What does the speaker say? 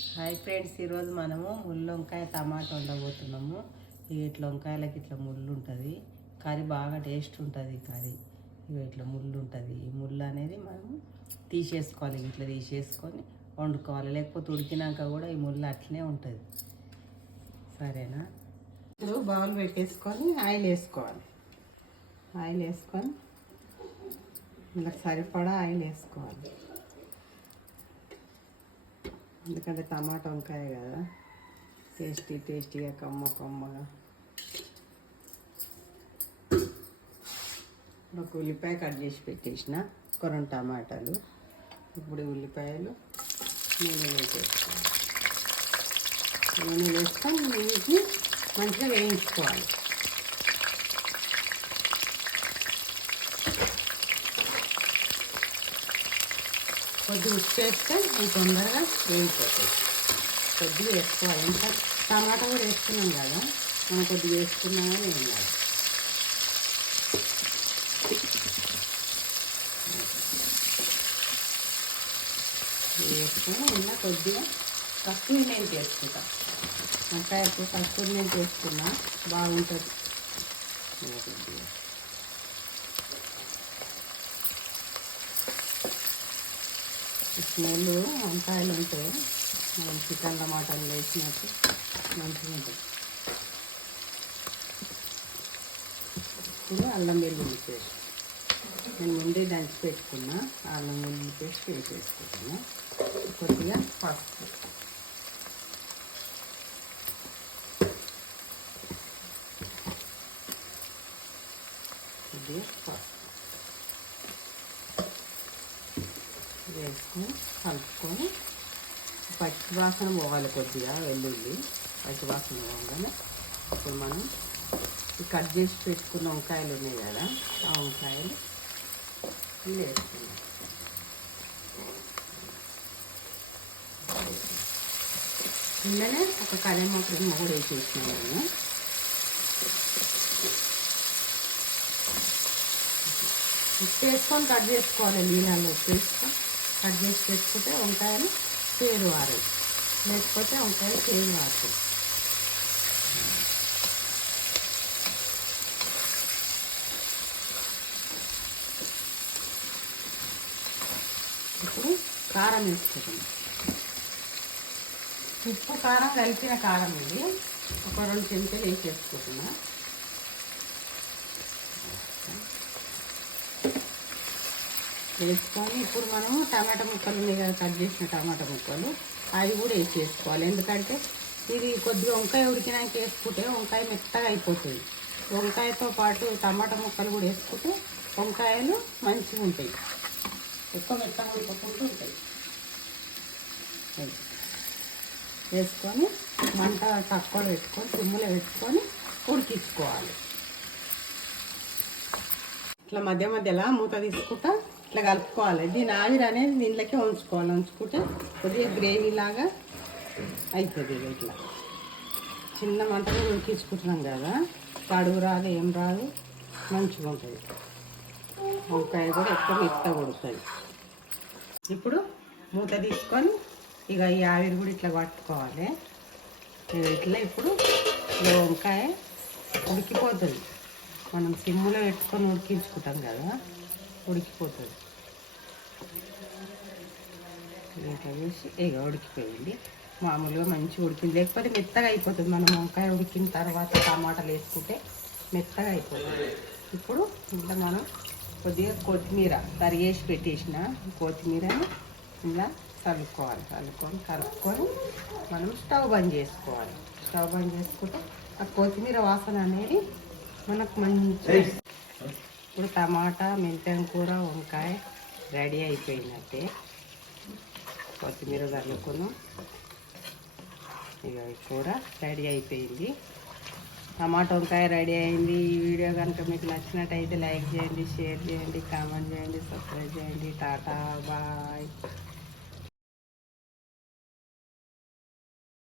Hi friends ఈరోజు మనము ముళ్ళు వంకాయ టమాటా వండబోతున్నాము. ఇక ఇట్లా వంకాయలకి ఇట్లా ముళ్ళు ఉంటుంది. కర్రీ బాగా టేస్ట్ ఉంటుంది కర్రీ. ఇక ఇట్లా ముళ్ళు ఉంటుంది. ఈ ముళ్ళు అనేది మనము తీసేసుకోవాలి ఇట్లా తీసేసుకొని వండుకోవాలి. లేకపోతే ఉడికినాక కూడా ఈ ముళ్ళు అట్లనే ఉంటుంది. సరేనా? ఇప్పుడు బౌల్ పెట్టేసుకొని ఆయిల్ వేసుకోవాలి. ఆయిల్ వేసుకొని ఇలా సరిపడా ఆయిల్ వేసుకోవాలి. ఎందుకంటే టమాటా వంకాయ కదా. టేస్టీ టేస్టీగా కమ్మ కమ్మగా. ఒక ఉల్లిపాయ కట్ చేసి పెట్టేసిన ఒక రెండు టమాటాలు. ఇప్పుడు ఉల్లిపాయలు నూనె వేసేస్తాను నూనె వేసుకొని వీటిని మంచిగా వేయించుకోవాలి. కొద్దిగా ఉప్పు వేస్తే ఇది తొందరగా వేగిపోతుంది కొద్దిగా వేసుకోవాలి ఇంకా టమాటా కూడా వేసుకున్నాం కదా మనం కొద్దిగా వేసుకున్నా కానీ ఏం కాదు. వేసుకొని ఇలా కొద్దిగా తక్కువ నేను చేసుకుంటాం వంకాయ ఎక్కువ కస్తూరి నేను చేసుకున్నా బాగుంటుంది. కొద్దిగా స్మెల్ వంకాయలు ఉంటే మనం చికెన్ టమాటాలు వేసినట్టు మంచిగా ఉంటుంది. ఇప్పుడు అల్లం వెల్లుల్లి పేస్ట్. నేను ముందే దంచి పెట్టుకున్నా అల్లం వెల్లుల్లి పేస్ట్ వేసేసుకుంటున్నా కొద్దిగా పసుపు. కొద్దిగా పసుపు. వేసుకొని కలుపుకొని పచ్చి వాసన పోవాలి కొద్దిగా వెల్లుల్లి పచ్చి వాసన పోగానే ఇప్పుడు మనం కట్ చేసి పెట్టుకున్న వంకాయలు ఉన్నాయి కదా ఆ వంకాయలు ఇల్లు వేసుకున్నాం ఇందులోనే ఒక కరివేపాకు రెండు కూడా వేసేసినాం నేను. ఉప్పు వేసుకొని కట్ చేసుకోవాలి నీళ్ళలో ఉప్పు వేసుకొని. కట్ చేసి పెట్టుకుంటే వంకాయని పేరు వారు. లేకపోతే వంకాయ పేరు వారు. ఇప్పుడు కారం వేసుకుంటాం ఉప్పు కారం కలిపిన కారం ఇది ఒక రెండు చెంచాలు వేసేసుకుంటున్నాను వేసుకొని ఇప్పుడు మనం టమాటా ముక్కలు ఉన్నాయి కదా కట్ చేసిన టమాటా ముక్కలు అవి కూడా వేసేసుకోవాలి. ఎందుకంటే ఇది కొద్దిగా వంకాయ ఉడికినాక వేసుకుంటే వంకాయ మెత్తగా అయిపోతుంది. వంకాయతో పాటు టమాటా ముక్కలు కూడా వేసుకుంటే వంకాయలు మంచిగా ఉంటాయి. ఎక్కువ మెత్తగా ఉడకకుండా ఉంటాయి. వేసుకొని మంట తక్కువ పెట్టుకొని సిమ్ములో పెట్టుకొని ఉడికించుకోవాలి. ఇట్లా మధ్య మధ్యలో మూత తీసుకుంటా ఇట్లా కలుపుకోవాలి. దీని ఆవిరి అనేది దీంట్లోకే ఉంచుకోవాలి. ఉంచుకుంటే కొద్దిగా గ్రేవీ లాగా అవుతుంది ఇది ఇట్లా. చిన్న మంటలో ఉడికించుకుంటున్నాం కదా కడుగు రాదు ఏం రాదు మంచిగా ఉంటుంది. వంకాయ కూడా ఎక్కువ మెత్తగా ఉడుతుంది ఇప్పుడు మూత తీసుకొని ఇక ఈ ఆవిరి కూడా ఇట్లా పట్టుకోవాలి. ఇట్లా ఇప్పుడు వంకాయ ఉడికిపోతుంది. మనం సిమ్ములో పెట్టుకొని ఉడికించుకుంటాం కదా. ఉడికిపోతుంది. ఇట్లా వేసి ఇక ఉడికిపోయింది. మామూలుగా మంచిగా ఉడికింది. లేకపోతే మెత్తగా అయిపోతుంది. మనం వంకాయ ఉడికిన తర్వాత టమాటాలు వేసుకుంటే మెత్తగా అయిపోతుంది. ఇప్పుడు ఇంకా మనం కొద్దిగా కొత్తిమీర తరిగేసి పెట్టేసిన కొత్తిమీరని ఇలా చల్లుకోవాలి. చల్లుకొని కలుపుకొని మనం స్టవ్ బంద్ చేసుకోవాలి. స్టవ్ బంద్ చేసుకుంటే ఆ కొత్తిమీర వాసన అనేది మనకు మంచి ఇప్పుడు టమాటా మెంతం కూర వంకాయ రెడీ అయిపోయినట్టే కొత్తిమీర చల్లుకును ఇక కూర రెడీ అయిపోయింది. టమాటా వంకాయ రెడీ అయింది. ఈ వీడియో కనుక మీకు నచ్చినట్టయితే లైక్ చేయండి షేర్ చేయండి కామెంట్ చేయండి సబ్స్క్రైబ్ చేయండి. Tata bye.